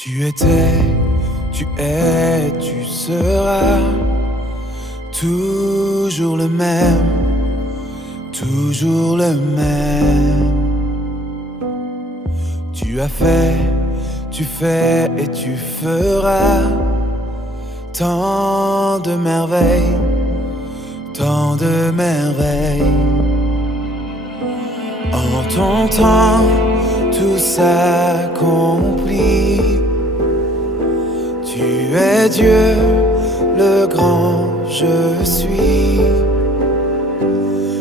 Tu étais, tu es, tu seras toujours le même, toujours le même. Tu as fait, tu fais et tu feras tant de merveilles, tant de merveilles. En ton temps, tout s'accomplit. Tu es Dieu, le grand je suis.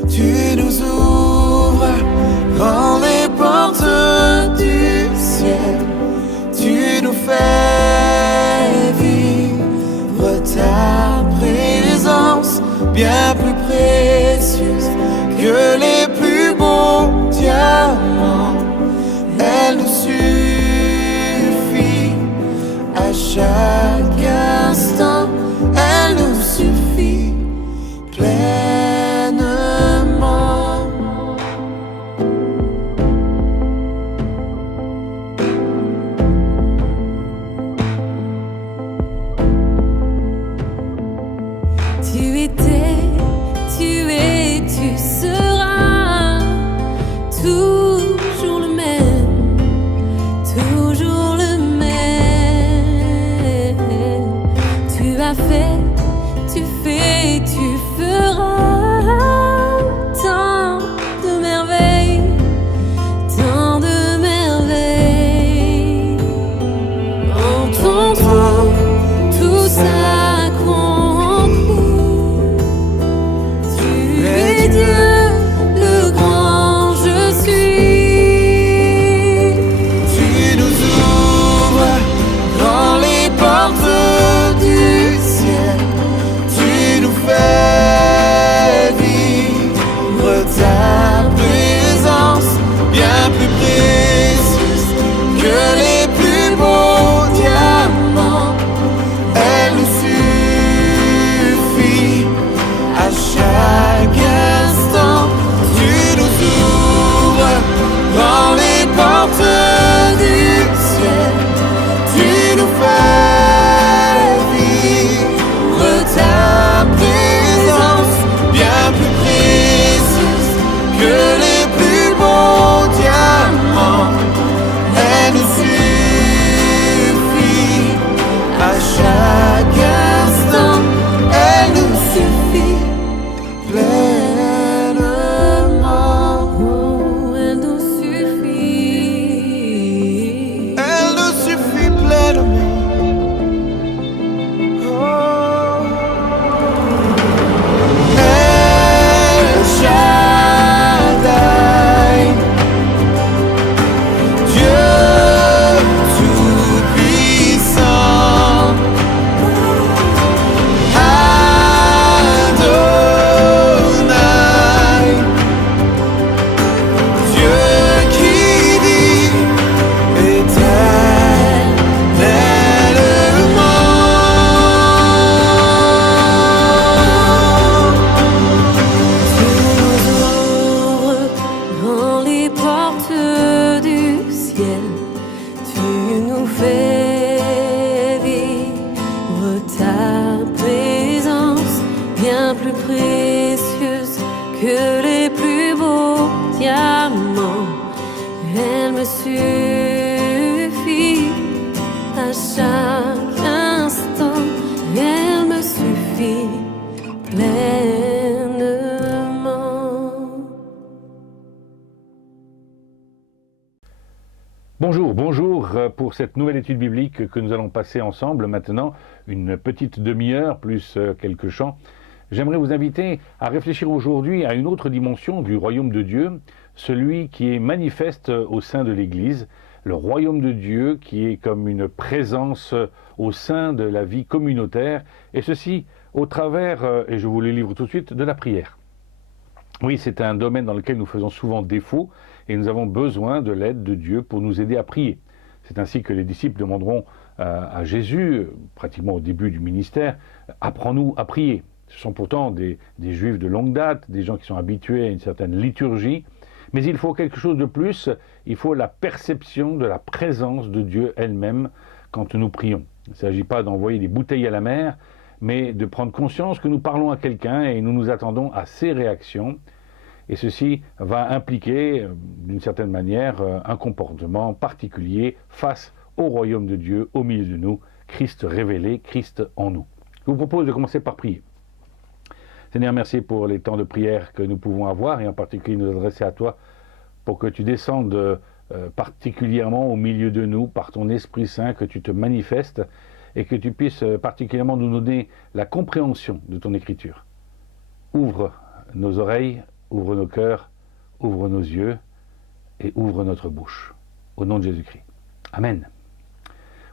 Tu nous ouvres grand les portes du ciel. Tu nous fais vivre ta présence, bien plus précieuse que les plus beaux diamants. Elle nous suffit à chaque instant. Elle nous suffit pleinement. Tu étais, tu es, tu seras toujours le même, toujours le même. Tu as fait, tu fais, tu feras tant de merveilles, tant de merveilles. En ton temps, tout s'accomplit. Tu es Dieu, le grand je suis. Tu nous ouvres grand les portes du ciel. Tu nous fais vivre ta présence, bien plus précieuse que les plus beaux diamants. Elle nous suffit à chaque instant. Tu nous ouvres grand les portes du ciel. Tu nous fais vivre ta présence, bien plus précieuse que les plus beaux diamants. Elle nous suffit à chaque instant. Elle nous suffit pleinement. Oh, elle nous suffit. Elle nous suffit pleinement. El Shaddai, Dieu tout-puissant, Adonai, Dieu qui vit éternellement. Tu nous ouvres grand les portes du ciel. Tu nous fais vivre ta présence, bien plus précieuse que les plus beaux diamants. Elle me suffit à chaque instant. Elle me suffit pleinement. Bonjour pour cette nouvelle étude biblique que nous allons passer ensemble maintenant, une petite demi-heure plus quelques chants. J'aimerais vous inviter à réfléchir aujourd'hui à une autre dimension du royaume de Dieu, celui qui est manifeste au sein de l'Église, le royaume de Dieu qui est comme une présence au sein de la vie communautaire, et ceci au travers, et je vous le livre tout de suite, de la prière. Oui, c'est un domaine dans lequel nous faisons souvent défaut et nous avons besoin de l'aide de Dieu pour nous aider à prier. C'est ainsi que les disciples demanderont à Jésus, pratiquement au début du ministère, « Apprends-nous à prier ». Ce sont pourtant des juifs de longue date, des gens qui sont habitués à une certaine liturgie, mais il faut quelque chose de plus, il faut la perception de la présence de Dieu elle-même quand nous prions. Il ne s'agit pas d'envoyer des bouteilles à la mer, mais de prendre conscience que nous parlons à quelqu'un et nous nous attendons à ses réactions. Et ceci va impliquer, d'une certaine manière, un comportement particulier face au royaume de Dieu, au milieu de nous, Christ révélé, Christ en nous. Je vous propose de commencer par prier. Seigneur, merci pour les temps de prière que nous pouvons avoir, et en particulier nous adresser à toi, pour que tu descendes particulièrement au milieu de nous, par ton Esprit Saint, que tu te manifestes, et que tu puisses particulièrement nous donner la compréhension de ton Écriture. Ouvre nos oreilles, ouvre nos cœurs, ouvre nos yeux, et ouvre notre bouche. Au nom de Jésus-Christ. Amen.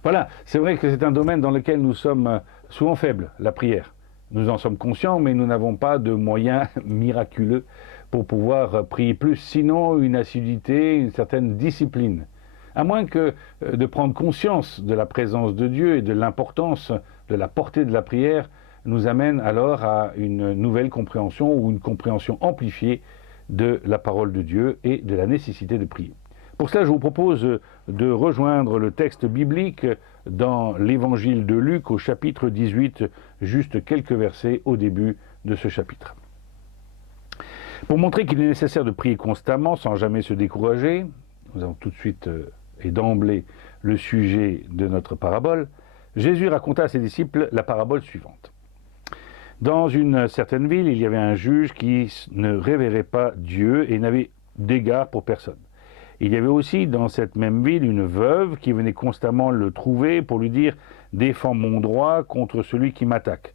Voilà, c'est vrai que c'est un domaine dans lequel nous sommes souvent faibles, la prière. Nous en sommes conscients, mais nous n'avons pas de moyens miraculeux pour pouvoir prier plus, sinon une assiduité, une certaine discipline. À moins que de prendre conscience de la présence de Dieu et de l'importance, de la portée de la prière, nous amène alors à une nouvelle compréhension ou une compréhension amplifiée de la parole de Dieu et de la nécessité de prier. Pour cela, je vous propose de rejoindre le texte biblique dans l'évangile de Luc au chapitre 18, juste quelques versets au début de ce chapitre. Pour montrer qu'il est nécessaire de prier constamment sans jamais se décourager, nous avons tout de suite et d'emblée le sujet de notre parabole, Jésus raconta à ses disciples la parabole suivante. Dans une certaine ville, il y avait un juge qui ne révérait pas Dieu et n'avait d'égard pour personne. Il y avait aussi dans cette même ville une veuve qui venait constamment le trouver pour lui dire « Défends mon droit contre celui qui m'attaque ».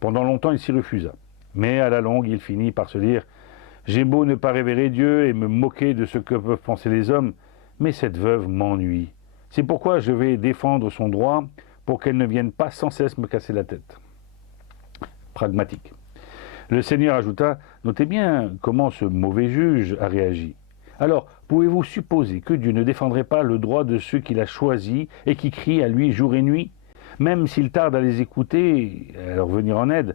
Pendant longtemps, il s'y refusa. Mais à la longue, il finit par se dire « J'ai beau ne pas révérer Dieu et me moquer de ce que peuvent penser les hommes, mais cette veuve m'ennuie. C'est pourquoi je vais défendre son droit pour qu'elle ne vienne pas sans cesse me casser la tête. » Pragmatique. Le Seigneur ajouta « Notez bien comment ce mauvais juge a réagi. Alors, pouvez-vous supposer que Dieu ne défendrait pas le droit de ceux qu'il a choisis et qui crient à lui jour et nuit, même s'il tarde à les écouter et à leur venir en aide?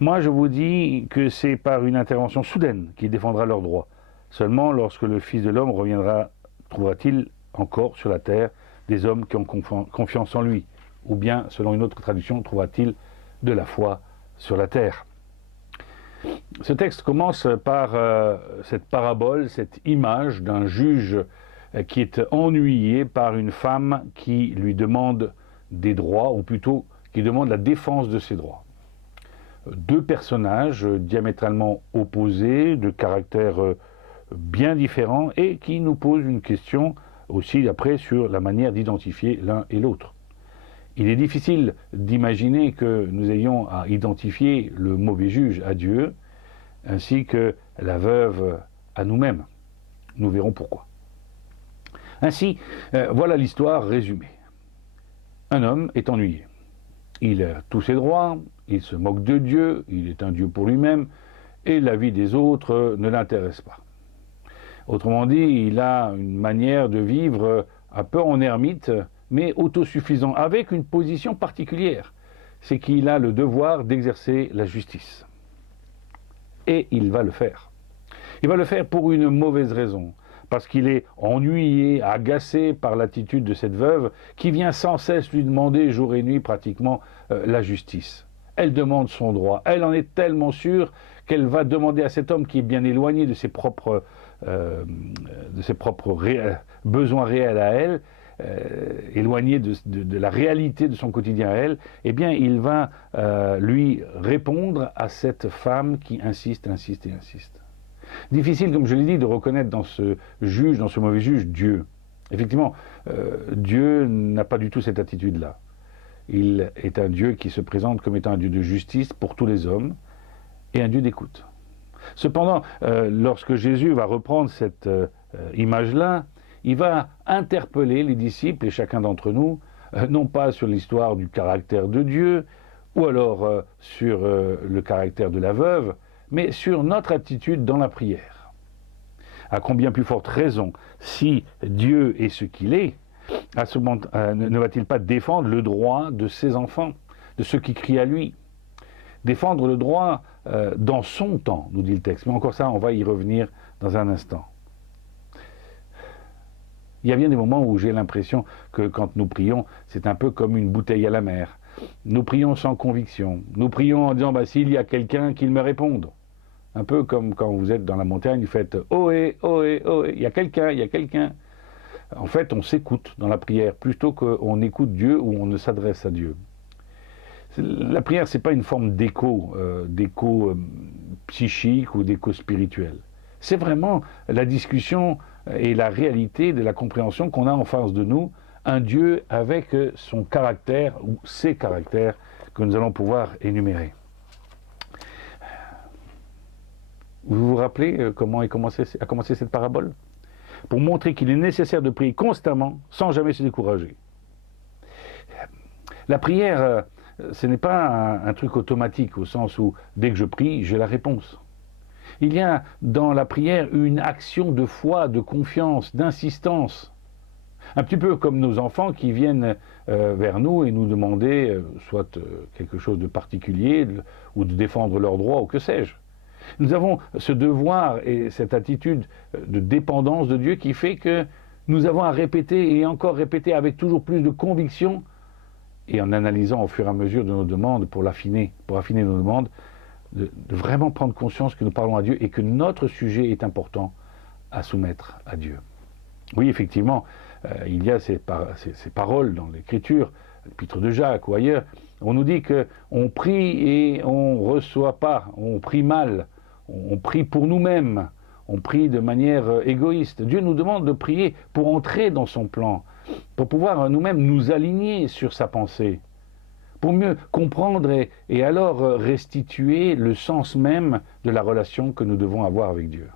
Moi, je vous dis que c'est par une intervention soudaine qu'il défendra leurs droits. Seulement, lorsque le Fils de l'homme reviendra, trouvera-t-il encore sur la terre des hommes qui ont confiance en lui? Ou bien, selon une autre traduction, trouvera-t-il de la foi sur la terre? Ce texte commence par cette parabole, cette image d'un juge qui est ennuyé par une femme qui lui demande des droits, ou plutôt qui demande la défense de ses droits. Deux personnages diamétralement opposés, de caractères bien différents, et qui nous posent une question aussi après sur la manière d'identifier l'un et l'autre. Il est difficile d'imaginer que nous ayons à identifier le mauvais juge à Dieu, ainsi que la veuve à nous-mêmes. Nous verrons pourquoi. Ainsi, voilà l'histoire résumée. Un homme est ennuyé. Il a tous ses droits, il se moque de Dieu, il est un Dieu pour lui-même, et la vie des autres ne l'intéresse pas. Autrement dit, il a une manière de vivre un peu en ermite, mais autosuffisant, avec une position particulière. C'est qu'il a le devoir d'exercer la justice. Et il va le faire. Il va le faire pour une mauvaise raison, parce qu'il est ennuyé, agacé par l'attitude de cette veuve qui vient sans cesse lui demander jour et nuit pratiquement la justice. Elle demande son droit. Elle en est tellement sûre qu'elle va demander à cet homme qui est bien éloigné de ses propres besoins réels à elle, éloigné de la réalité de son quotidien à elle, eh bien il va lui répondre à cette femme qui insiste, insiste et insiste. Difficile, comme je l'ai dit, de reconnaître dans ce juge, dans ce mauvais juge, Dieu. Effectivement, Dieu n'a pas du tout cette attitude-là. Il est un Dieu qui se présente comme étant un Dieu de justice pour tous les hommes et un Dieu d'écoute. Cependant, lorsque Jésus va reprendre cette image-là, il va interpeller les disciples et chacun d'entre nous, non pas sur l'histoire du caractère de Dieu, ou alors sur le caractère de la veuve, mais sur notre attitude dans la prière. À combien plus forte raison, si Dieu est ce qu'il est, ne va-t-il pas défendre le droit de ses enfants, de ceux qui crient à lui? Défendre le droit dans son temps, nous dit le texte. Mais encore ça, on va y revenir dans un instant. Il y a bien des moments où j'ai l'impression que quand nous prions, c'est un peu comme une bouteille à la mer. Nous prions sans conviction. Nous prions en disant, s'il y a quelqu'un, qu'il me réponde. Un peu comme quand vous êtes dans la montagne, vous faites « Ohé, ohé, ohé, il y a quelqu'un, il y a quelqu'un ». En fait, on s'écoute dans la prière, plutôt qu'on écoute Dieu ou on ne s'adresse à Dieu. La prière, ce n'est pas une forme d'écho, psychique ou d'écho spirituel. C'est vraiment la discussion et la réalité de la compréhension qu'on a en face de nous, un Dieu avec son caractère ou ses caractères que nous allons pouvoir énumérer. Vous vous rappelez comment a commencé cette parabole? Pour montrer qu'il est nécessaire de prier constamment, sans jamais se décourager. La prière, ce n'est pas un truc automatique, au sens où, dès que je prie, j'ai la réponse. Il y a dans la prière une action de foi, de confiance, d'insistance. Un petit peu comme nos enfants qui viennent vers nous et nous demander soit quelque chose de particulier, ou de défendre leurs droits, ou que sais-je. Nous avons ce devoir et cette attitude de dépendance de Dieu qui fait que nous avons à répéter et encore répéter avec toujours plus de conviction et en analysant au fur et à mesure de nos demandes pour affiner nos demandes, de vraiment prendre conscience que nous parlons à Dieu et que notre sujet est important à soumettre à Dieu. Oui, effectivement, il y a ces paroles dans l'Écriture, l'Épître de Jacques ou ailleurs. On nous dit qu'on prie et on ne reçoit pas, on prie mal, on prie pour nous-mêmes, on prie de manière égoïste. Dieu nous demande de prier pour entrer dans son plan, pour pouvoir nous-mêmes nous aligner sur sa pensée, pour mieux comprendre et alors restituer le sens même de la relation que nous devons avoir avec Dieu.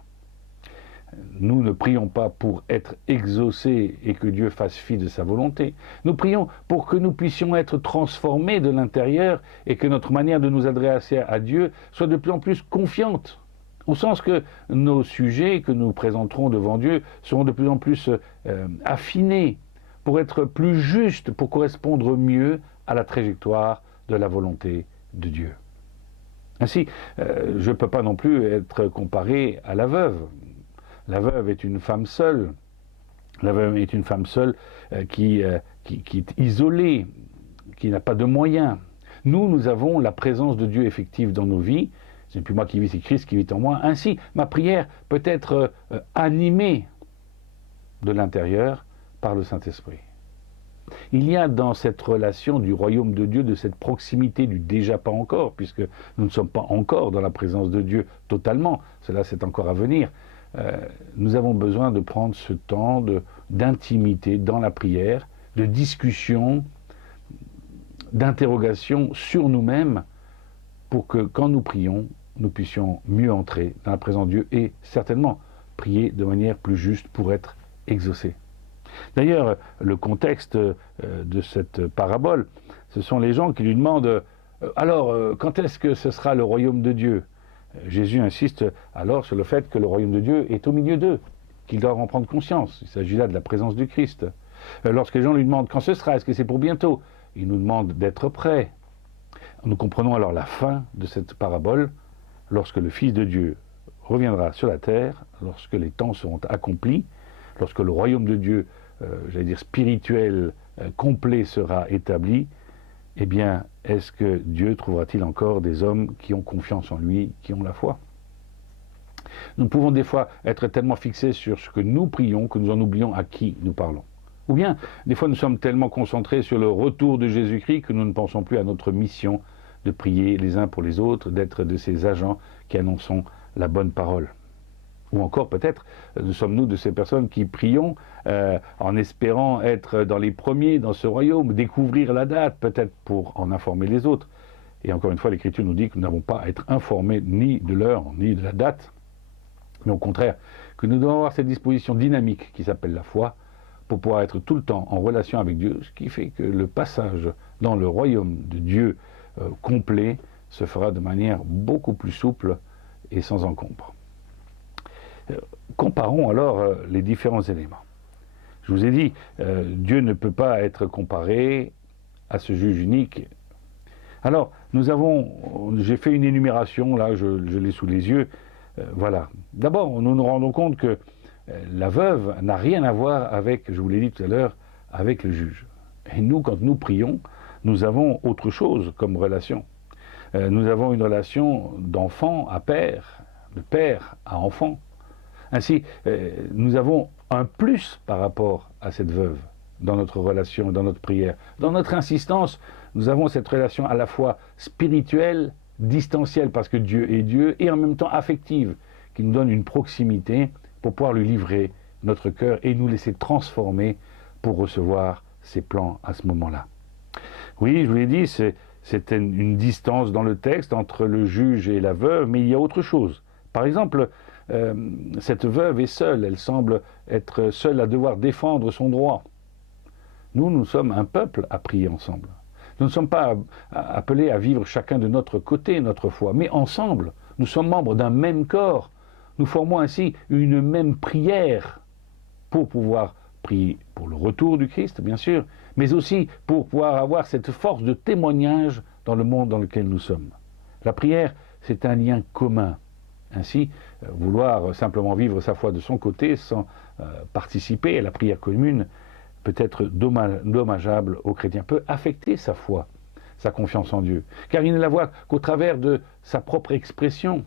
Nous ne prions pas pour être exaucés et que Dieu fasse fi de sa volonté. Nous prions pour que nous puissions être transformés de l'intérieur et que notre manière de nous adresser à Dieu soit de plus en plus confiante, au sens que nos sujets que nous présenterons devant Dieu seront de plus en plus affinés pour être plus justes, pour correspondre mieux à la trajectoire de la volonté de Dieu. Ainsi, je ne peux pas non plus être comparé à la veuve. La veuve est une femme seule. La veuve est une femme seule qui est isolée, qui n'a pas de moyens. Nous avons la présence de Dieu effective dans nos vies. Ce n'est plus moi qui vis, c'est Christ qui vit en moi. Ainsi, ma prière peut être animée de l'intérieur par le Saint-Esprit. Il y a dans cette relation du royaume de Dieu, de cette proximité du déjà pas encore, puisque nous ne sommes pas encore dans la présence de Dieu totalement, cela c'est encore à venir, nous avons besoin de prendre ce temps d'intimité dans la prière, de discussion, d'interrogation sur nous-mêmes, pour que quand nous prions, nous puissions mieux entrer dans la présence de Dieu et certainement prier de manière plus juste pour être exaucés. D'ailleurs, le contexte de cette parabole, ce sont les gens qui lui demandent « Alors, quand est-ce que ce sera le royaume de Dieu ?» Jésus insiste alors sur le fait que le royaume de Dieu est au milieu d'eux, qu'ils doivent en prendre conscience. Il s'agit là de la présence du Christ. Lorsque les gens lui demandent « Quand ce sera? Est-ce que c'est pour bientôt ?» Il nous demande d'être prêts. Nous comprenons alors la fin de cette parabole, lorsque le Fils de Dieu reviendra sur la terre, lorsque les temps seront accomplis, lorsque le royaume de Dieu, spirituel, complet sera établi, eh bien, est-ce que Dieu trouvera-t-il encore des hommes qui ont confiance en lui, qui ont la foi? Nous pouvons des fois être tellement fixés sur ce que nous prions que nous en oublions à qui nous parlons. Ou bien, des fois, nous sommes tellement concentrés sur le retour de Jésus-Christ que nous ne pensons plus à notre mission de prier les uns pour les autres, d'être de ces agents qui annonçons la bonne parole. Ou encore, peut-être, sommes-nous de ces personnes qui prions en espérant être dans les premiers dans ce royaume, découvrir la date, peut-être pour en informer les autres. Et encore une fois, l'Écriture nous dit que nous n'avons pas à être informés ni de l'heure, ni de la date, mais au contraire, que nous devons avoir cette disposition dynamique qui s'appelle la foi, pour pouvoir être tout le temps en relation avec Dieu, ce qui fait que le passage dans le royaume de Dieu complet se fera de manière beaucoup plus souple et sans encombre. Comparons alors les différents éléments. Je vous ai dit, Dieu ne peut pas être comparé à ce juge unique. Alors, j'ai fait une énumération, là, je l'ai sous les yeux. Voilà. D'abord, nous nous rendons compte que la veuve n'a rien à voir avec, je vous l'ai dit tout à l'heure, avec le juge. Et nous, quand nous prions, nous avons autre chose comme relation. Nous avons une relation d'enfant à père, de père à enfant. Ainsi, nous avons un plus par rapport à cette veuve dans notre relation, dans notre prière. Dans notre insistance, nous avons cette relation à la fois spirituelle, distancielle, parce que Dieu est Dieu, et en même temps affective, qui nous donne une proximité pour pouvoir lui livrer notre cœur et nous laisser transformer pour recevoir ses plans à ce moment-là. Oui, je vous l'ai dit, c'est une distance dans le texte entre le juge et la veuve, mais il y a autre chose. Par exemple, cette veuve est seule, elle semble être seule à devoir défendre son droit. Nous sommes un peuple à prier ensemble. Nous ne sommes pas appelés à vivre chacun de notre côté notre foi, mais ensemble. Nous sommes membres d'un même corps. Nous formons ainsi une même prière pour pouvoir prier pour le retour du Christ, bien sûr, mais aussi pour pouvoir avoir cette force de témoignage dans le monde dans lequel nous sommes. La prière, c'est un lien commun. Ainsi, vouloir simplement vivre sa foi de son côté sans participer à la prière commune peut être dommageable aux chrétiens, peut affecter sa foi, sa confiance en Dieu, car il ne la voit qu'au travers de sa propre expression.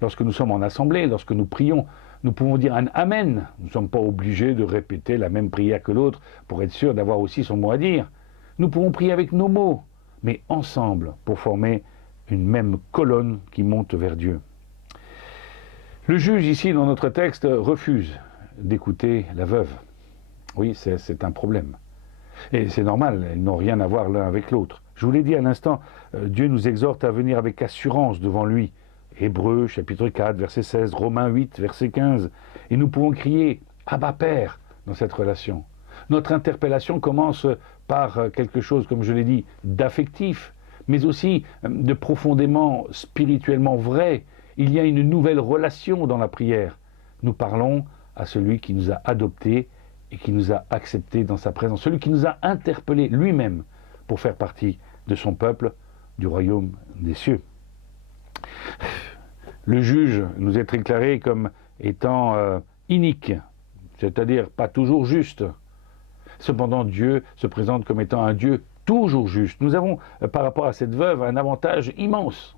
Lorsque nous sommes en assemblée, lorsque nous prions, nous pouvons dire un Amen. Nous ne sommes pas obligés de répéter la même prière que l'autre pour être sûr d'avoir aussi son mot à dire. Nous pouvons prier avec nos mots, mais ensemble pour former une même colonne qui monte vers Dieu. Le juge, ici, dans notre texte, refuse d'écouter la veuve. Oui, c'est un problème. Et c'est normal, elles n'ont rien à voir l'un avec l'autre. Je vous l'ai dit à l'instant, Dieu nous exhorte à venir avec assurance devant lui. Hébreux, chapitre 4, verset 16, Romains 8, verset 15. Et nous pouvons crier « Abba Père » dans cette relation. Notre interpellation commence par quelque chose, comme je l'ai dit, d'affectif, mais aussi de profondément spirituellement vrai. Il y a une nouvelle relation dans la prière. Nous parlons à celui qui nous a adoptés et qui nous a acceptés dans sa présence, celui qui nous a interpellés lui-même pour faire partie de son peuple, du royaume des cieux. Le juge nous est déclaré comme étant inique, c'est-à-dire pas toujours juste. Cependant, Dieu se présente comme étant un Dieu toujours juste. Nous avons, par rapport à cette veuve, un avantage immense.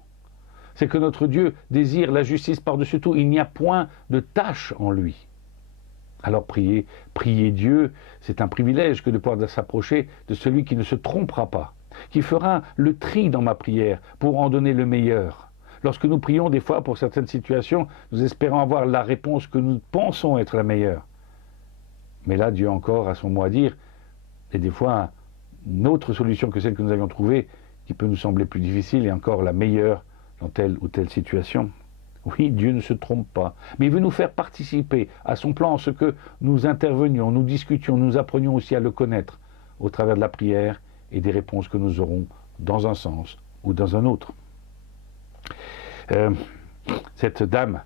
C'est que notre Dieu désire la justice par-dessus tout. Il n'y a point de tâche en lui. Alors prier Dieu, c'est un privilège que de pouvoir s'approcher de celui qui ne se trompera pas, qui fera le tri dans ma prière pour en donner le meilleur. Lorsque nous prions, des fois, pour certaines situations, nous espérons avoir la réponse que nous pensons être la meilleure. Mais là, Dieu encore a son mot à dire, et des fois, une autre solution que celle que nous avions trouvée, qui peut nous sembler plus difficile, est encore la meilleure dans telle ou telle situation. Oui, Dieu ne se trompe pas, mais il veut nous faire participer à son plan, ce que nous intervenions, nous discutions, nous apprenions aussi à le connaître au travers de la prière et des réponses que nous aurons dans un sens ou dans un autre. Cette dame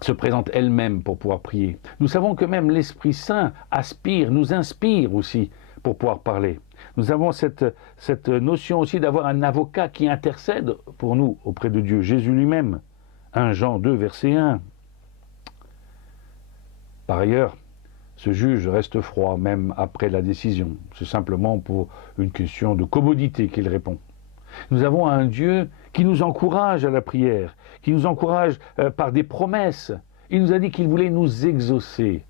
se présente elle-même pour pouvoir prier. Nous savons que même l'Esprit Saint aspire, nous inspire aussi pour pouvoir parler. Nous avons cette notion aussi d'avoir un avocat qui intercède pour nous auprès de Dieu, Jésus lui-même. 1 Jean 2, verset 1. Par ailleurs, ce juge reste froid même après la décision. C'est simplement pour une question de commodité qu'il répond. Nous avons un Dieu qui nous encourage à la prière, qui nous encourage par des promesses. Il nous a dit qu'il voulait nous exaucer.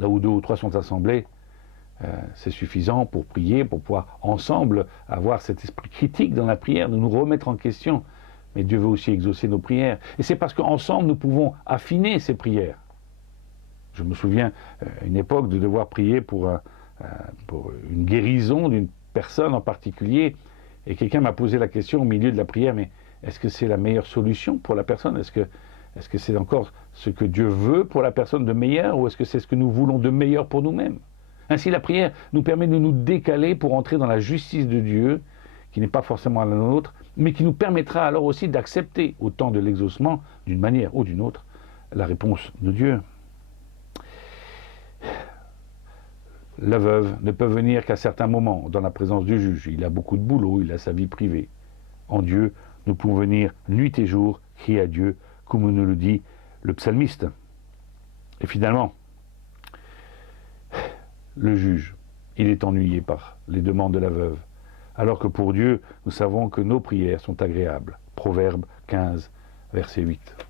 Là où 2 ou 3 sont assemblés, c'est suffisant pour prier, pour pouvoir ensemble avoir cet esprit critique dans la prière, de nous remettre en question. Mais Dieu veut aussi exaucer nos prières. Et c'est parce qu'ensemble, nous pouvons affiner ces prières. Je me souviens, à une époque, de devoir prier pour une guérison d'une personne en particulier. Et quelqu'un m'a posé la question au milieu de la prière, mais est-ce que c'est la meilleure solution pour la personne ? Est-ce que c'est encore ce que Dieu veut pour la personne de meilleur, ou est-ce que c'est ce que nous voulons de meilleur pour nous-mêmes ? Ainsi, la prière nous permet de nous décaler pour entrer dans la justice de Dieu, qui n'est pas forcément la nôtre, mais qui nous permettra alors aussi d'accepter, au temps de l'exaucement, d'une manière ou d'une autre, la réponse de Dieu. La veuve ne peut venir qu'à certains moments dans la présence du juge. Il a beaucoup de boulot, il a sa vie privée. En Dieu, nous pouvons venir nuit et jour, crier à Dieu, comme nous le dit le psalmiste. Et finalement, le juge, il est ennuyé par les demandes de la veuve, alors que pour Dieu, nous savons que nos prières sont agréables. Proverbe 15, verset 8.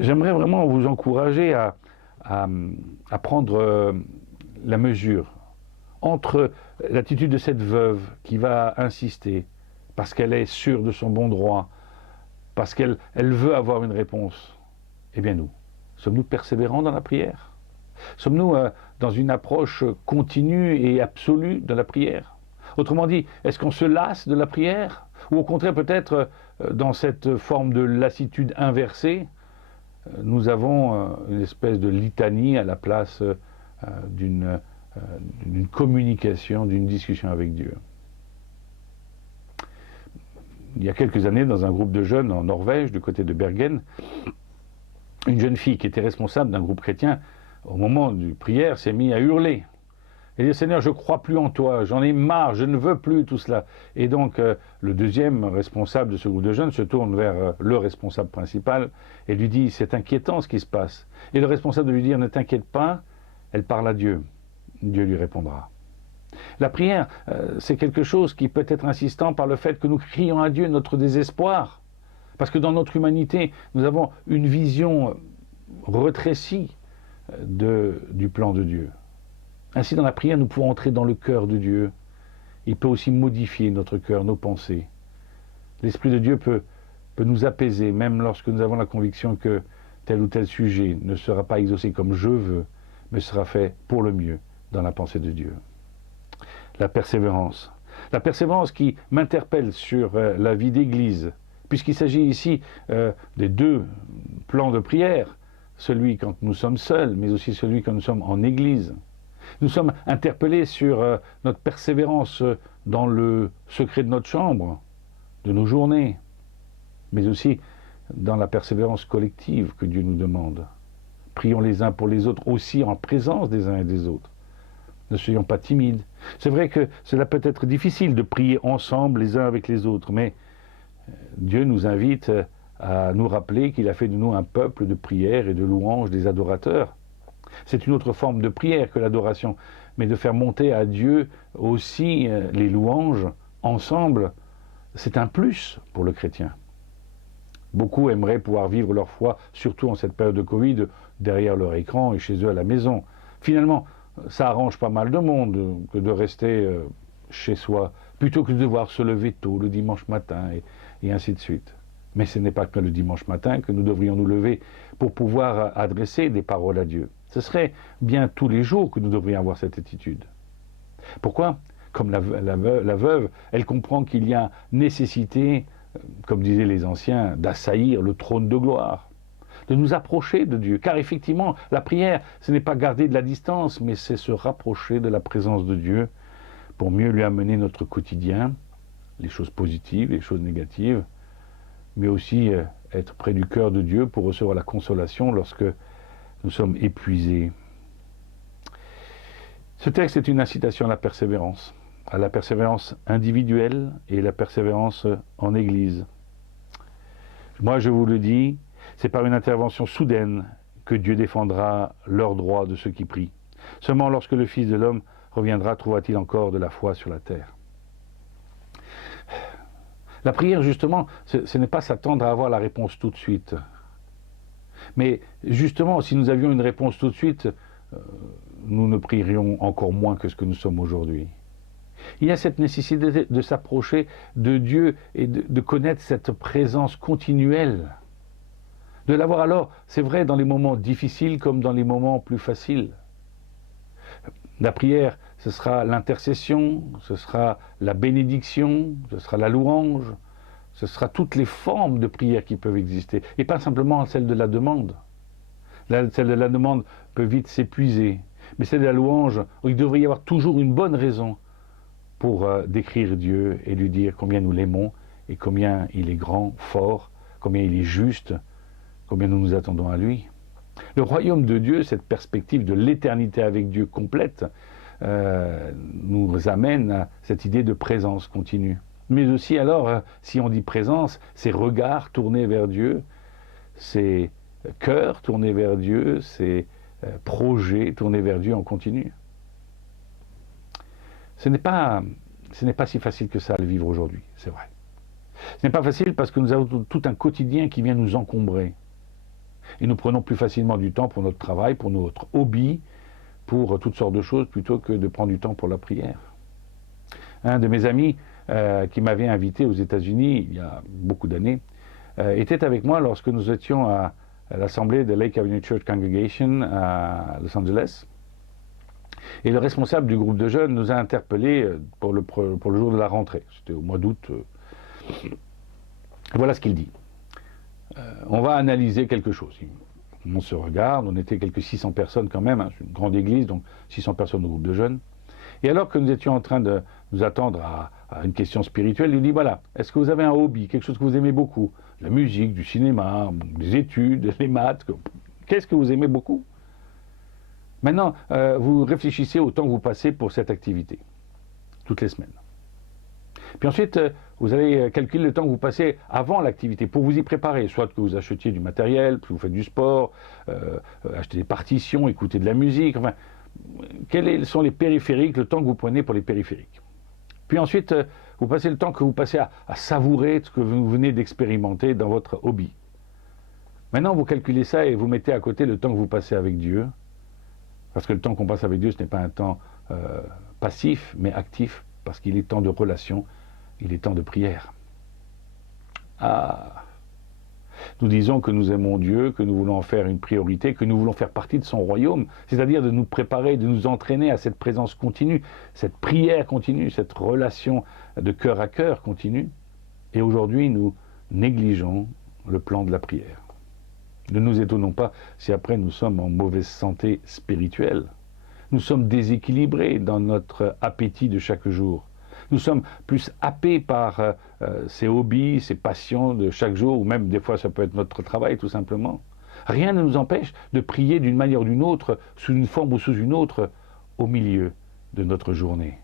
J'aimerais vraiment vous encourager à prendre la mesure entre l'attitude de cette veuve qui va insister parce qu'elle est sûre de son bon droit, parce qu'elle veut avoir une réponse. Eh bien nous, sommes-nous persévérants dans la prière? Sommes-nous dans une approche continue et absolue de la prière? Autrement dit, est-ce qu'on se lasse de la prière? Ou au contraire, peut-être, dans cette forme de lassitude inversée, nous avons une espèce de litanie à la place d'une communication, d'une discussion avec Dieu. Il y a quelques années, dans un groupe de jeunes en Norvège, du côté de Bergen, une jeune fille qui était responsable d'un groupe chrétien, au moment du prière, s'est mise à hurler. Elle dit, Seigneur, je ne crois plus en toi, j'en ai marre, je ne veux plus tout cela. Et donc, le deuxième responsable de ce groupe de jeunes se tourne vers le responsable principal et lui dit, c'est inquiétant ce qui se passe. Et le responsable de lui dire, ne t'inquiète pas, elle parle à Dieu. Dieu lui répondra. La prière, c'est quelque chose qui peut être insistant par le fait que nous crions à Dieu notre désespoir. Parce que dans notre humanité, nous avons une vision rétrécie du plan de Dieu. Ainsi, dans la prière, nous pouvons entrer dans le cœur de Dieu. Il peut aussi modifier notre cœur, nos pensées. L'Esprit de Dieu peut nous apaiser, même lorsque nous avons la conviction que tel ou tel sujet ne sera pas exaucé comme je veux, mais sera fait pour le mieux dans la pensée de Dieu. La persévérance. La persévérance qui m'interpelle sur la vie d'Église, puisqu'il s'agit ici des deux plans de prière, celui quand nous sommes seuls, mais aussi celui quand nous sommes en Église. Nous sommes interpellés sur notre persévérance dans le secret de notre chambre, de nos journées, mais aussi dans la persévérance collective que Dieu nous demande. Prions les uns pour les autres, aussi en présence des uns et des autres. Ne soyons pas timides. C'est vrai que cela peut être difficile de prier ensemble les uns avec les autres, mais Dieu nous invite à nous rappeler qu'il a fait de nous un peuple de prière et de louange des adorateurs. C'est une autre forme de prière que l'adoration, mais de faire monter à Dieu aussi les louanges ensemble, c'est un plus pour le chrétien. Beaucoup aimeraient pouvoir vivre leur foi, surtout en cette période de Covid, derrière leur écran et chez eux à la maison. Finalement, ça arrange pas mal de monde que de rester chez soi, plutôt que de devoir se lever tôt le dimanche matin et ainsi de suite. Mais ce n'est pas que le dimanche matin que nous devrions nous lever pour pouvoir adresser des paroles à Dieu. Ce serait bien tous les jours que nous devrions avoir cette attitude. Pourquoi? Comme la veuve, elle comprend qu'il y a nécessité, comme disaient les anciens, d'assaillir le trône de gloire, de nous approcher de Dieu. Car effectivement, la prière, ce n'est pas garder de la distance, mais c'est se rapprocher de la présence de Dieu pour mieux lui amener notre quotidien, les choses positives, les choses négatives, mais aussi être près du cœur de Dieu pour recevoir la consolation lorsque nous sommes épuisés. Ce texte est une incitation à la persévérance individuelle et la persévérance en Église. Moi, je vous le dis, c'est par une intervention soudaine que Dieu défendra leurs droits de ceux qui prient. Seulement lorsque le Fils de l'homme reviendra, trouvera-t-il encore de la foi sur la terre. La prière, justement, ce n'est pas s'attendre à avoir la réponse tout de suite. Mais justement, si nous avions une réponse tout de suite, nous ne prierions encore moins que ce que nous sommes aujourd'hui. Il y a cette nécessité de s'approcher de Dieu et de connaître cette présence continuelle. De l'avoir alors, c'est vrai, dans les moments difficiles comme dans les moments plus faciles. La prière, ce sera l'intercession, ce sera la bénédiction, ce sera la louange, ce sera toutes les formes de prière qui peuvent exister, et pas simplement celle de la demande. Celle de la demande peut vite s'épuiser, mais celle de la louange, il devrait y avoir toujours une bonne raison pour décrire Dieu et lui dire combien nous l'aimons et combien il est grand, fort, combien il est juste, combien nous nous attendons à lui. Le royaume de Dieu, cette perspective de l'éternité avec Dieu complète, nous amène à cette idée de présence continue. Mais aussi alors, si on dit présence, c'est regards tournés vers Dieu, c'est cœur tourné vers Dieu, c'est projets tournés vers Dieu en continu. Ce n'est pas si facile que ça à le vivre aujourd'hui, c'est vrai. Ce n'est pas facile parce que nous avons tout un quotidien qui vient nous encombrer. Et nous prenons plus facilement du temps pour notre travail, pour notre hobby, pour toutes sortes de choses, plutôt que de prendre du temps pour la prière. Un de mes amis qui m'avait invité aux États-Unis il y a beaucoup d'années était avec moi lorsque nous étions à l'assemblée de Lake Avenue Church Congregation à Los Angeles. Et le responsable du groupe de jeunes nous a interpellés pour le jour de la rentrée. C'était au mois d'août. Voilà ce qu'il dit. On va analyser quelque chose. On se regarde, on était quelques 600 personnes quand même, hein, c'est une grande église, donc 600 personnes au groupe de jeunes. Et alors que nous étions en train de nous attendre à une question spirituelle, il nous dit, voilà, est-ce que vous avez un hobby, quelque chose que vous aimez beaucoup? La musique, du cinéma, des études, les maths, qu'est-ce que vous aimez beaucoup? Maintenant, vous réfléchissez au temps que vous passez pour cette activité, toutes les semaines. Puis ensuite, vous allez calculer le temps que vous passez avant l'activité pour vous y préparer, soit que vous achetiez du matériel, que vous faites du sport, achetez des partitions, écoutez de la musique, enfin, quels sont les périphériques, le temps que vous prenez pour les périphériques. Puis ensuite, vous passez le temps que vous passez à savourer ce que vous venez d'expérimenter dans votre hobby. Maintenant, vous calculez ça et vous mettez à côté le temps que vous passez avec Dieu, parce que le temps qu'on passe avec Dieu, ce n'est pas un temps passif, mais actif, parce qu'il est temps de relation, il est temps de prière. Ah, nous disons que nous aimons Dieu, que nous voulons en faire une priorité, que nous voulons faire partie de son royaume, c'est-à-dire de nous préparer, de nous entraîner à cette présence continue, cette prière continue, cette relation de cœur à cœur continue. Et aujourd'hui, nous négligeons le plan de la prière. Ne nous étonnons pas si après nous sommes en mauvaise santé spirituelle. Nous sommes déséquilibrés dans notre appétit de chaque jour. Nous sommes plus happés par ces hobbies, ces passions de chaque jour, ou même des fois ça peut être notre travail tout simplement. Rien ne nous empêche de prier d'une manière ou d'une autre, sous une forme ou sous une autre, au milieu de notre journée.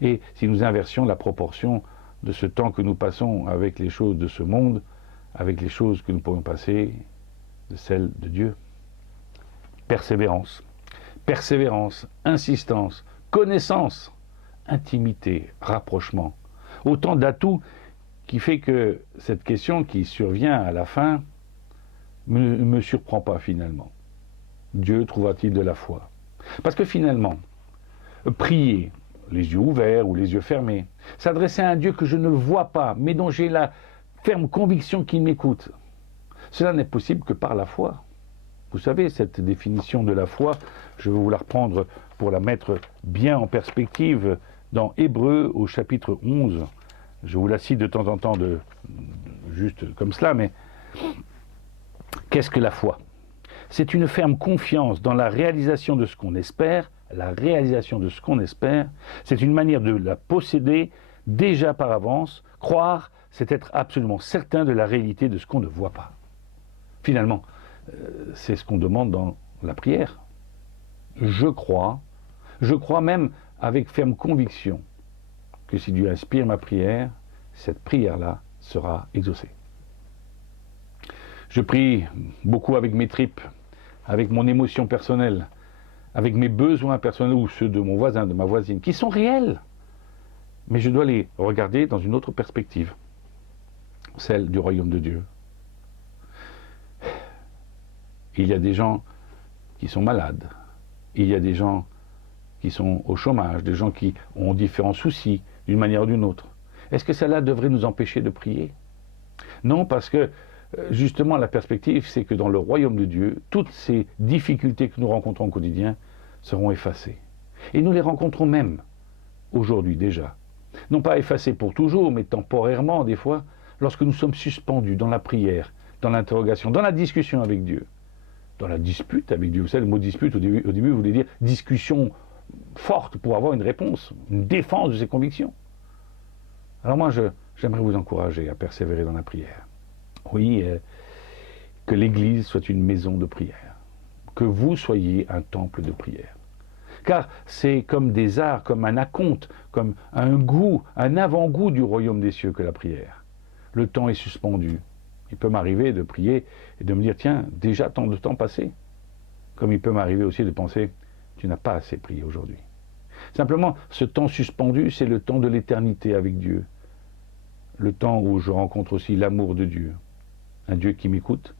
Et si nous inversions la proportion de ce temps que nous passons avec les choses de ce monde, avec les choses que nous pourrions passer de celles de Dieu. Persévérance. Persévérance, insistance, connaissance, intimité, rapprochement. Autant d'atouts qui fait que cette question qui survient à la fin ne me surprend pas finalement. Dieu trouvera-t-il de la foi? Parce que finalement, prier, les yeux ouverts ou les yeux fermés, s'adresser à un Dieu que je ne vois pas, mais dont j'ai la ferme conviction qu'il m'écoute, cela n'est possible que par la foi. Vous savez, cette définition de la foi, je vais vous la reprendre pour la mettre bien en perspective dans Hébreux au chapitre 11. Je vous la cite de temps en temps juste comme cela, mais qu'est-ce que la foi? C'est une ferme confiance dans la réalisation de ce qu'on espère, la réalisation de ce qu'on espère, c'est une manière de la posséder déjà par avance. Croire, c'est être absolument certain de la réalité de ce qu'on ne voit pas. Finalement, c'est ce qu'on demande dans la prière. Je crois même avec ferme conviction que si Dieu inspire ma prière, cette prière-là sera exaucée. Je prie beaucoup avec mes tripes, avec mon émotion personnelle, avec mes besoins personnels ou ceux de mon voisin, de ma voisine, qui sont réels. Mais je dois les regarder dans une autre perspective, celle du royaume de Dieu. Il y a des gens qui sont malades, il y a des gens qui sont au chômage, des gens qui ont différents soucis d'une manière ou d'une autre. Est-ce que cela devrait nous empêcher de prier? Non, parce que justement la perspective, c'est que dans le royaume de Dieu, toutes ces difficultés que nous rencontrons au quotidien seront effacées. Et nous les rencontrons même aujourd'hui déjà. Non pas effacées pour toujours, mais temporairement des fois, lorsque nous sommes suspendus dans la prière, dans l'interrogation, dans la discussion avec Dieu. Dans la dispute avec Dieu. Vous savez, le mot dispute, au début voulait dire discussion forte pour avoir une réponse, une défense de ses convictions. Alors moi, j'aimerais vous encourager à persévérer dans la prière. Oui, que l'Église soit une maison de prière. Que vous soyez un temple de prière. Car c'est comme des arts, comme un acompte, comme un goût, un avant-goût du royaume des cieux que la prière. Le temps est suspendu. Il peut m'arriver de prier et de me dire, tiens, déjà tant de temps passé. comme il peut m'arriver aussi de penser, tu n'as pas assez prié aujourd'hui. Simplement, ce temps suspendu, c'est le temps de l'éternité avec Dieu. Le temps où je rencontre aussi l'amour de Dieu. Un Dieu qui m'écoute,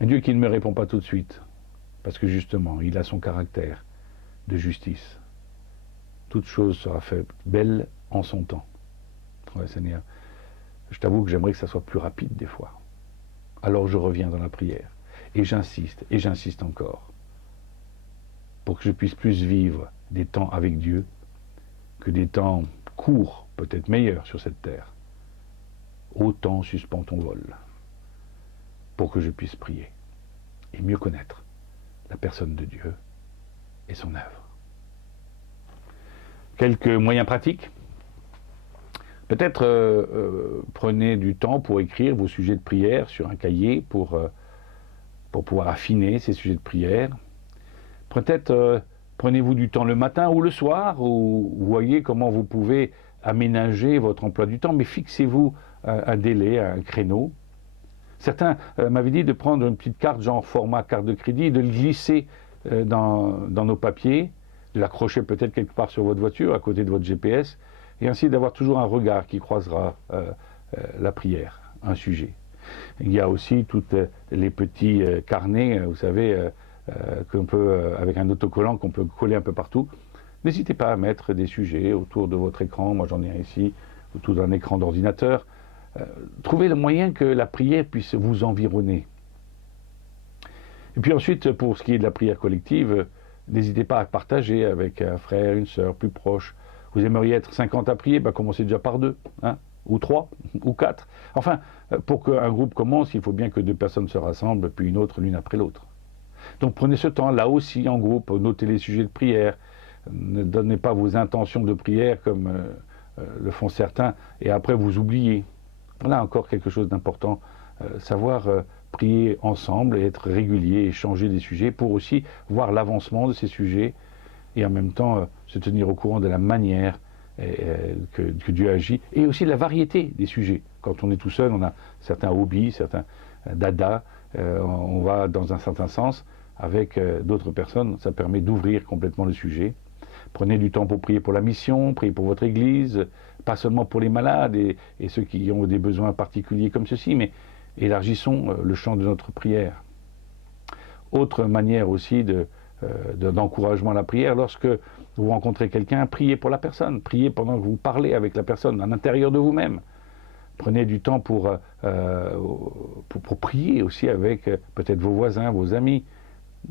un Dieu qui ne me répond pas tout de suite, parce que justement, il a son caractère de justice. Toute chose sera faite belle en son temps. Ouais, Seigneur, je t'avoue que j'aimerais que ça soit plus rapide des fois. Alors je reviens dans la prière, et j'insiste encore, pour que je puisse plus vivre des temps avec Dieu que des temps courts, peut-être meilleurs sur cette terre. Autant suspends ton vol, pour que je puisse prier et mieux connaître la personne de Dieu et son œuvre. Quelques moyens pratiques. Peut-être prenez du temps pour écrire vos sujets de prière sur un cahier pour pouvoir affiner ces sujets de prière. Peut-être prenez-vous du temps le matin ou le soir, où vous voyez comment vous pouvez aménager votre emploi du temps, mais fixez-vous un délai, un créneau. Certains m'avaient dit de prendre une petite carte, genre format carte de crédit, de le glisser dans nos papiers, de l'accrocher peut-être quelque part sur votre voiture, à côté de votre GPS, et ainsi d'avoir toujours un regard qui croisera la prière, un sujet. Il y a aussi tous les petits carnets, vous savez, qu'on peut, avec un autocollant qu'on peut coller un peu partout. N'hésitez pas à mettre des sujets autour de votre écran, moi j'en ai un ici, autour d'un écran d'ordinateur. Trouvez le moyen que la prière puisse vous environner. Et puis ensuite, pour ce qui est de la prière collective, n'hésitez pas à partager avec un frère, une sœur plus proche. Vous aimeriez être 50 à prier, commencez déjà par 2, hein, ou 3, ou 4. Enfin, pour qu'un groupe commence, il faut bien que 2 personnes se rassemblent, puis une autre l'une après l'autre. Donc prenez ce temps, là aussi en groupe, notez les sujets de prière. Ne donnez pas vos intentions de prière comme le font certains, et après vous oubliez. Voilà encore quelque chose d'important, savoir prier ensemble et être régulier, échanger des sujets pour aussi voir l'avancement de ces sujets et en même temps se tenir au courant de la manière que Dieu agit et aussi de la variété des sujets. Quand on est tout seul, on a certains hobbies, certains dada, on va dans un certain sens. Avec d'autres personnes, ça permet d'ouvrir complètement le sujet. Prenez du temps pour prier pour la mission, prier pour votre église, pas seulement pour les malades et ceux qui ont des besoins particuliers comme ceci, mais élargissons le champ de notre prière. Autre manière aussi d'encouragement à la prière, lorsque vous rencontrez quelqu'un, priez pour la personne, priez pendant que vous parlez avec la personne, à l'intérieur de vous-même. Prenez du temps pour prier aussi avec peut-être vos voisins, vos amis.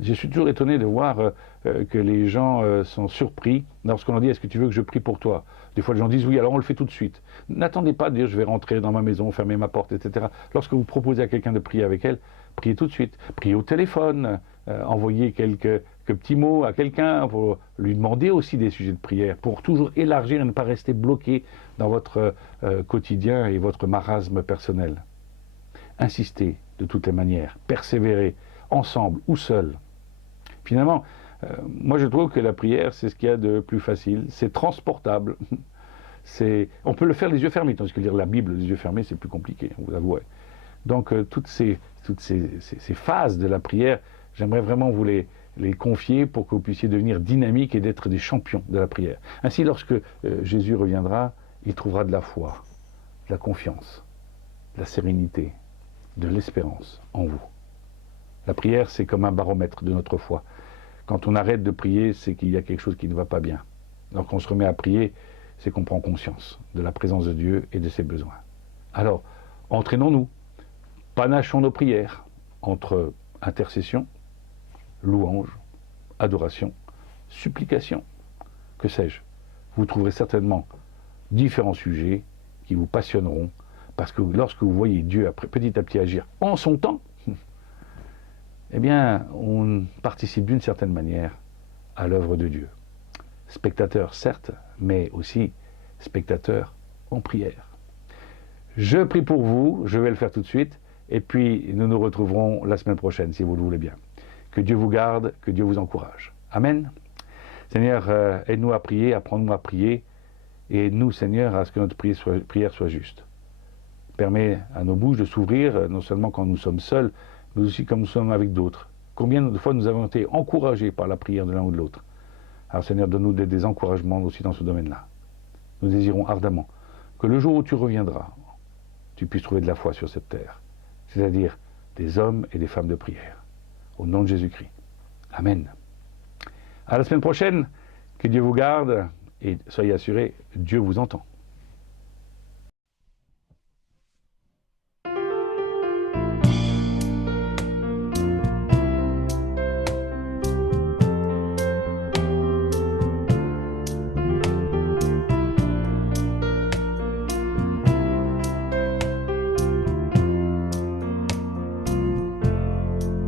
Je suis toujours étonné de voir que les gens sont surpris lorsqu'on leur dit « Est-ce que tu veux que je prie pour toi ?» Des fois, les gens disent « Oui, alors on le fait tout de suite. » N'attendez pas de dire « Je vais rentrer dans ma maison, fermer ma porte, etc. » Lorsque vous proposez à quelqu'un de prier avec elle, priez tout de suite. Priez au téléphone, envoyez quelques petits mots à quelqu'un pour lui demander aussi des sujets de prière, pour toujours élargir et ne pas rester bloqué dans votre quotidien et votre marasme personnel. Insistez de toutes les manières, persévérez, ensemble ou seul. Finalement, moi je trouve que la prière, c'est ce qu'il y a de plus facile, c'est transportable. On peut le faire les yeux fermés, tandis que lire la Bible les yeux fermés, c'est plus compliqué, vous avouez. Donc toutes ces phases de la prière, j'aimerais vraiment vous les confier pour que vous puissiez devenir dynamique et d'être des champions de la prière. Ainsi, lorsque Jésus reviendra, il trouvera de la foi, de la confiance, de la sérénité, de l'espérance en vous. La prière, c'est comme un baromètre de notre foi. Quand on arrête de prier, c'est qu'il y a quelque chose qui ne va pas bien. Lorsqu'on se remet à prier, c'est qu'on prend conscience de la présence de Dieu et de ses besoins. Alors, entraînons-nous, panachons nos prières entre intercession, louange, adoration, supplication, que sais-je. Vous trouverez certainement différents sujets qui vous passionneront, parce que lorsque vous voyez Dieu petit à petit agir en son temps, eh bien, on participe d'une certaine manière à l'œuvre de Dieu. Spectateur, certes, mais aussi spectateur en prière. Je prie pour vous, je vais le faire tout de suite, et puis nous nous retrouverons la semaine prochaine, si vous le voulez bien. Que Dieu vous garde, que Dieu vous encourage. Amen. Seigneur, aide-nous à prier, apprends-nous à prier, et aide-nous, Seigneur, à ce que notre prière soit juste. Permets à nos bouches de s'ouvrir, non seulement quand nous sommes seuls, mais aussi quand nous sommes avec d'autres. Combien de fois nous avons été encouragés par la prière de l'un ou de l'autre. Alors Seigneur, donne-nous des encouragements aussi dans ce domaine-là. Nous désirons ardemment que le jour où tu reviendras, tu puisses trouver de la foi sur cette terre, c'est-à-dire des hommes et des femmes de prière. Au nom de Jésus-Christ. Amen. À la semaine prochaine, que Dieu vous garde et soyez assurés, Dieu vous entend.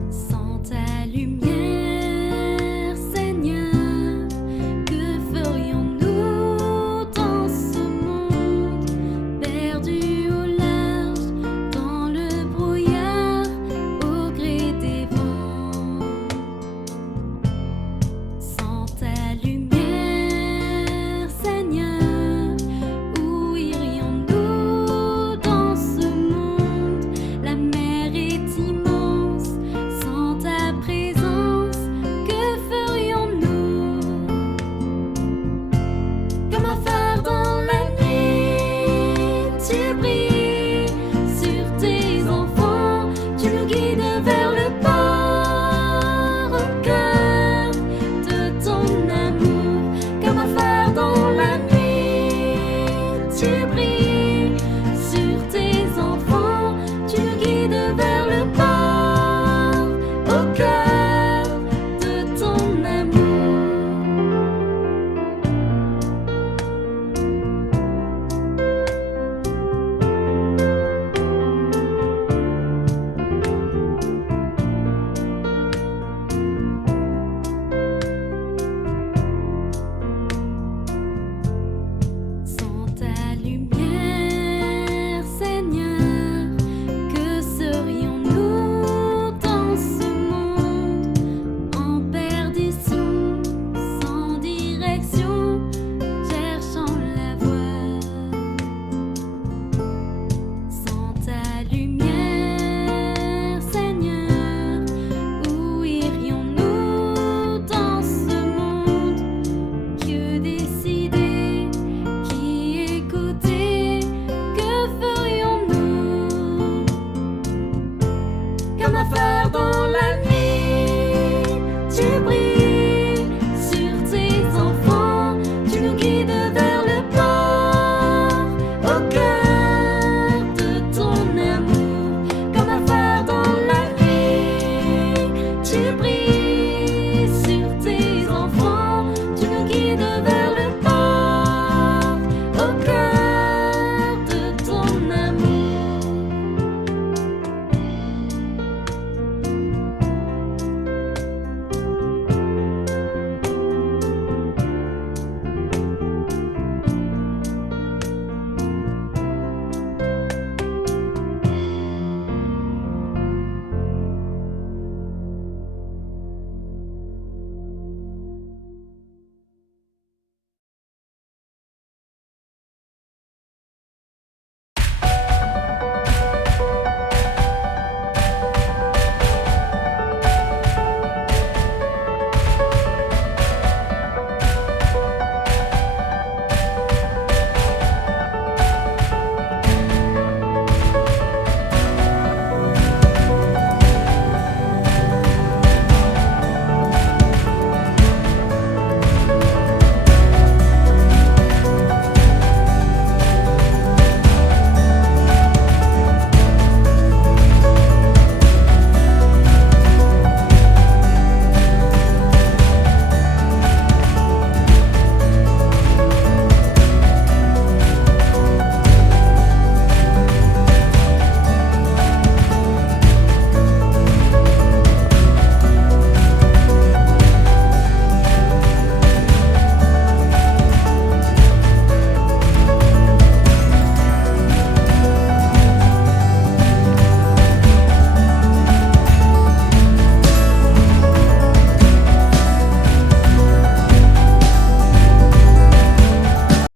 Sans ta lumière, Seigneur, que ferions-nous dans ce monde perdu au large, dans le brouillard, au gré des vents? Sans ta lumière, Seigneur, où irions-nous dans ce monde? La mer est immense, sans ta présence, que ferions-nous? Comme un phare dans la nuit, tu brilles sur tes enfants, tu nous guides vers le port, au cœur de ton amour. Comme un phare dans la nuit, tu brilles